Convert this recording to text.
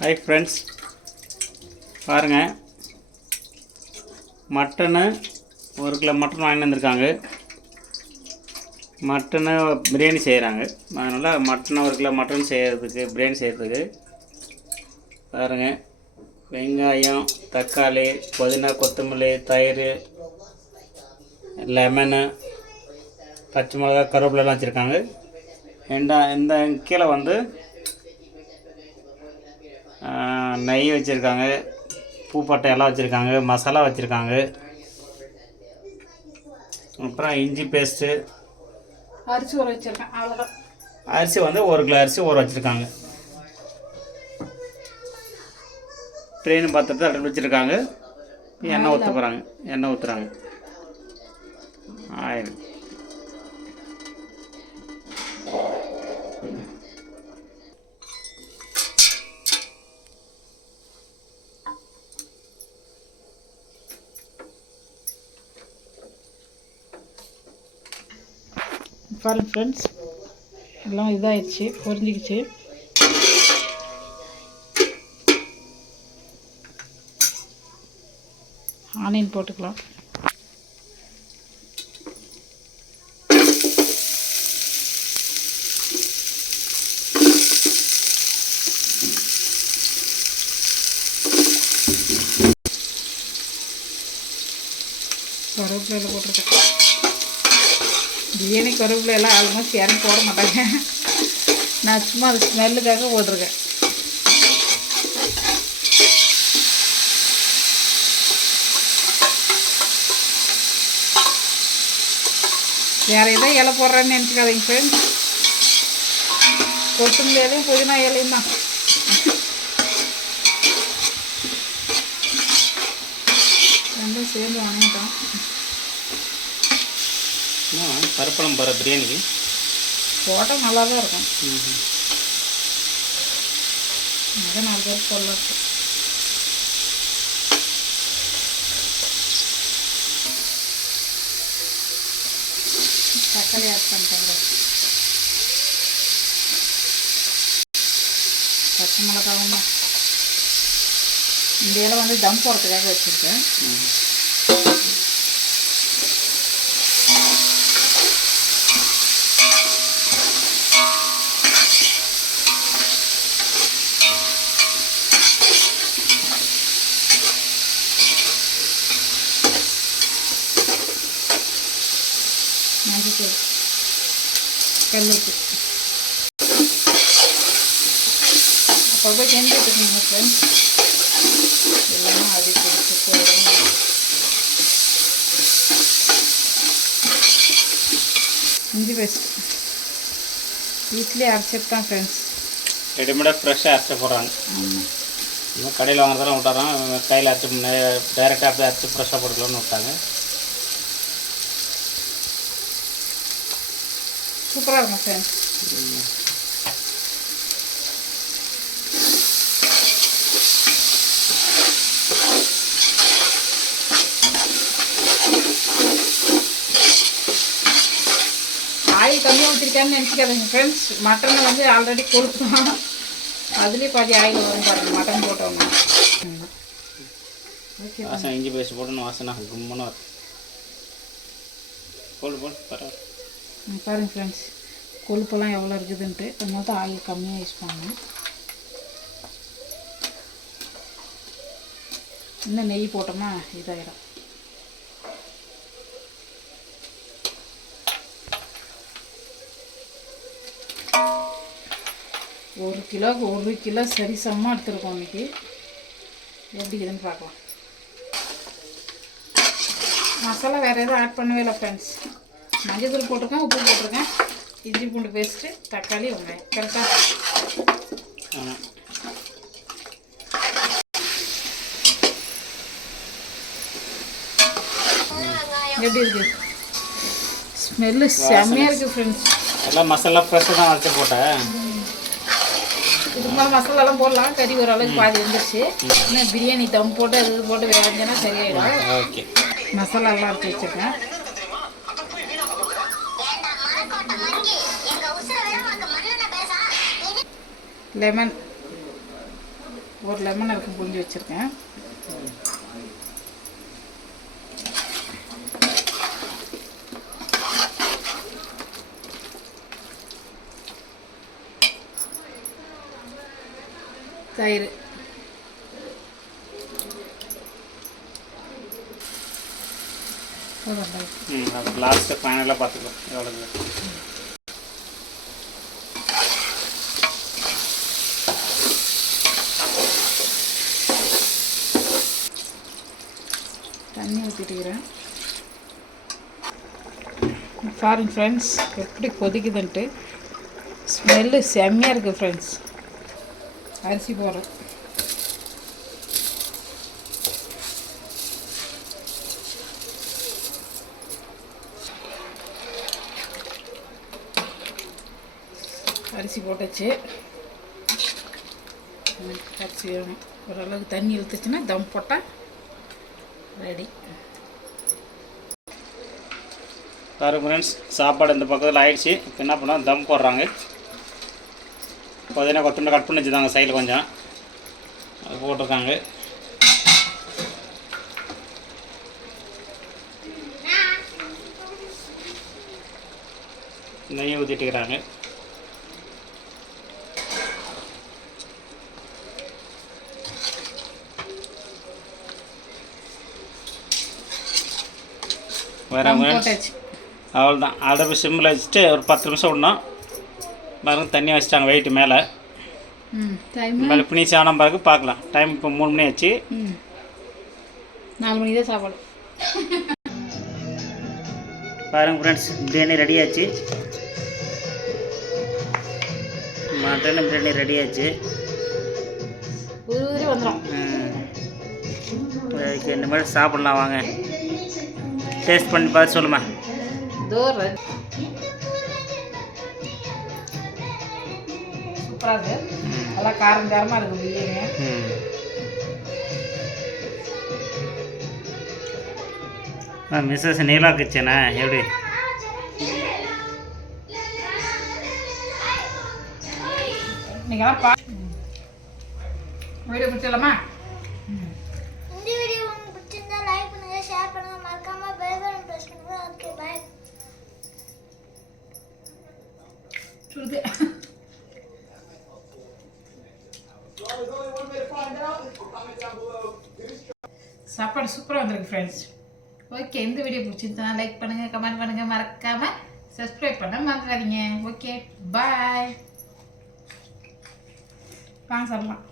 Hi friends, பாருங்கள், mutton 1 kilo mutton வாங்கிட்டு வந்திருக்காங்க. மட்டனு பிரியாணி செய்கிறாங்க. அதனால் மட்டன் 1 கிலோ மட்டன் செய்கிறதுக்கு, பிரியாணி செய்கிறதுக்கு பாருங்கள், வெங்காயம், தக்காளி, புதினா, கொத்தமல்லி, தயிர், லெமனு, பச்சை மிளகா, கருவேப்பிலெலாம் வச்சுருக்காங்க. இந்த கீழே வந்து நெய் வச்சுருக்காங்க, பூப்பட்டை எல்லாம் வச்சுருக்காங்க, மசாலா வச்சுருக்காங்க. அப்புறம் இஞ்சி பேஸ்ட்டு, அரிசி ஊற வச்சுருக்கேன். அவ்வளோதான். அரிசி வந்து 1 கிலோ அரிசி ஊற வச்சுருக்காங்க. ட்ரெயின் பாத்திரத்தை அடுப்பு வச்சுருக்காங்க. எண்ணெய் ஊற்ற போகிறாங்க. எண்ணெய் ஊற்றுறாங்க. ஆயில் பாருங்க ஃப்ரெண்ட்ஸ், எல்லாம் இதாகிடுச்சு, பொரிஞ்சிக்கிச்சு. ஆனியன் போட்டுக்கலாம். கருவேப்பிலையில் போட்டிருக்கேன். பிரியாணி கருவேப்பிலையெல்லாம் ஆல்மோஸ்ட் யாரும் போட மாட்டாங்க. நான் சும்மா அது ஸ்மெல்லுக்காக போட்டிருக்கேன். வேறு எதோ இலை போடுறேன்னு நினச்சிக்காதீங்க ஃப்ரெண்ட்ஸ். கொத்தமல்லி இலையும் புதினா இலையும் தான். ரெண்டும் சேர்ந்து வாங்கிட்டோம். பருப்பளம் போகிற பிரியாணிக்கு போட்டால் நல்லா தான் இருக்கும். அதை 4 பேர் போடலாம். தக்காளி ஆட் பண்ணிட்டாங்க. பச்சை மிளகாவும் தான். இந்த இலை வந்து தம் போடுறதுக்காக வச்சுருக்கேன். மஞ்சள், கல்லுப்பு அப்போ போய் செஞ்சுட்டுருக்கீங்க ஃப்ரெண்ட்ஸ். எல்லாம் அடி பிடிச்சி போயிடும். இஞ்சி பேஸ்ட் வீட்லேயே அரைச்சிருக்கேன் ஃப்ரெண்ட்ஸ். ரெடிமேடாக ஃப்ரெஷ்ஷாக அரைச்சி போடுறாங்க. இன்னும் கடையில் வாங்குறதெல்லாம் விட்டாரான். கையில் அரைச்சி டைரெக்டாக அப்படியே அரைச்சி ஃப்ரெஷ்ஷாக போட்டுக்கலாம்னு விட்டாங்க. சூப்பராக இருக்கும் ஃப்ரெண்ட்ஸ். ஆயில் கம்மியாக ஊற்றிருக்கான்னு நினச்சிக்காதீங்க ஃப்ரெண்ட்ஸ். மட்டனை வந்து ஆல்ரெடி கொடுத்தோம். அதுலேயே பாதி ஆயில் வரும் பாருங்கள் மட்டன் போட்டோம்னா. ஓகே, வாசனை இஞ்சி பேஸ்ட் போட்டுன்னு வாசனை கும்மன்னு வரும். போட்டு பரவாயில்ல. பாருங்கள் ஃப்ரெண்ட்ஸ், கொழுப்பெல்லாம் எவ்வளோ இருக்குதுன்ட்டு. அதனால தான் ஆயில் கம்மியாக யூஸ் பண்ணேன். இன்னும் நெய் போட்டோம்னா இதாகிடும். ஒரு கிலோவுக்கு 1 கிலோ சரி சமமாக எடுத்துருக்கோம் இன்றைக்கி. எப்படி இதுன்னு பார்க்கலாம். மசாலா வேறு எதுவும் ஆட் பண்ணவே இல்லை ஃப்ரெண்ட்ஸ். மஞ்சள் தூள் போட்டிருக்கேன், உப்பு போட்டிருக்கேன், இஞ்சி பூண்டு பேஸ்ட்டு, தக்காளி, வெங்காயம். கரெக்டாக எப்படி இருக்குது? ஸ்மெல்லு செம்மையாக இருக்குது ஃப்ரெண்ட்ஸ். எல்லாம் மசாலா ஃப்ரெஷ்ஷாக தான் அரைச்சி போட்டேன். இதுக்கு மேலே மசாலாலாம் போடலாம். கறி ஓரளவுக்கு பாதி வந்துருச்சு. இன்னும் பிரியாணி தம் போட்டு அது போட்டு வேகஞ்சினா சரியாயிடும். ஓகே, மசாலாலாம் அரைச்சி வச்சுருக்கேன். லெமன் ஒரு லெமன் இருக்கு புரிஞ்சு வச்சுருக்கேன். தயிர் அது லாஸ்ட்டு ஃபைனலாக பார்த்துக்கலாம் எவ்வளோ. தண்ணி ஊற்றிட்டுக்கிறேன். பாருங்க ஃப்ரெண்ட்ஸ் எப்படி கொதிக்குதுன்ட்டு. ஸ்மெல்லு செம்மையாக இருக்குது ஃப்ரெண்ட்ஸ். அரிசி போடுறேன். அரிசி போட்டாச்சு. அரிசி வேணும் ஓரளவுக்கு தண்ணி இழுத்துச்சுன்னா தம் போட்டால் ரெடி. பாருங்க ஃப்ரெண்ட்ஸ், சாப்பாடு இந்த பக்கத்தில் ஆயிடுச்சு. இப்போ என்ன பண்ணால் தம் போடுறாங்க. புதினா கொத்தமல்லி கட் பண்ணி வச்சுருந்தாங்க சைடில் கொஞ்சம், அது போட்டிருக்காங்க. நெய்யை ஊற்றிட்டுக்கிறாங்க. வேறு அவ்வளோதான். அடுப்பு சிம்மில் வச்சுட்டு ஒரு 10 நிமிஷம் விடணும். பாருங்க தண்ணி வச்சுட்டாங்க வெயிட்டு மேலே. மேலே பினிச்சு ஆனால் பிறகு பார்க்கலாம். டைம் இப்போ 3 மணி ஆச்சு. 4 மணி தான் சாப்பாடு. பாருங்க ஃப்ரெண்ட்ஸ், பிரியாணி ரெடி ஆச்சு. மட்டன் பிரியாணி ரெடி ஆச்சு. வந்துடும். இந்த மாதிரி சாப்பிட்லாம் வாங்க. டேஸ்ட் பண்ணி பார்த்து சொல்லுமா. சூப்பராக இருக்குது. நல்லா காரம் காரமாக இருக்குது பிரியாணி. மிஸ்ஸஸ் நீலா கிச்சனா எப்படி? நீங்களாம் வீடியோ பிடிச்சலாமா? இந்த வீடியோ உங்களுக்கு பிடிச்சிருந்தா லைக் பண்ணுங்க, ஷேர் பண்ணுங்க, மறக்காம பெல் பட்டன் பிரஸ் பண்ணுங்க. Okay bye. சுடுது. சாப்பாடு சூப்பராக வந்திருக்கு ஃப்ரெண்ட்ஸ். ஓகே, இந்த வீடியோ பிடிச்சிருந்தா லைக் பண்ணுங்க, கமெண்ட் பண்ணுங்க, மறக்காம சப்ஸ்கிரைப் பண்ண மறந்துடாதீங்க. Okay bye. வாங்க சாப்பிடலாம்.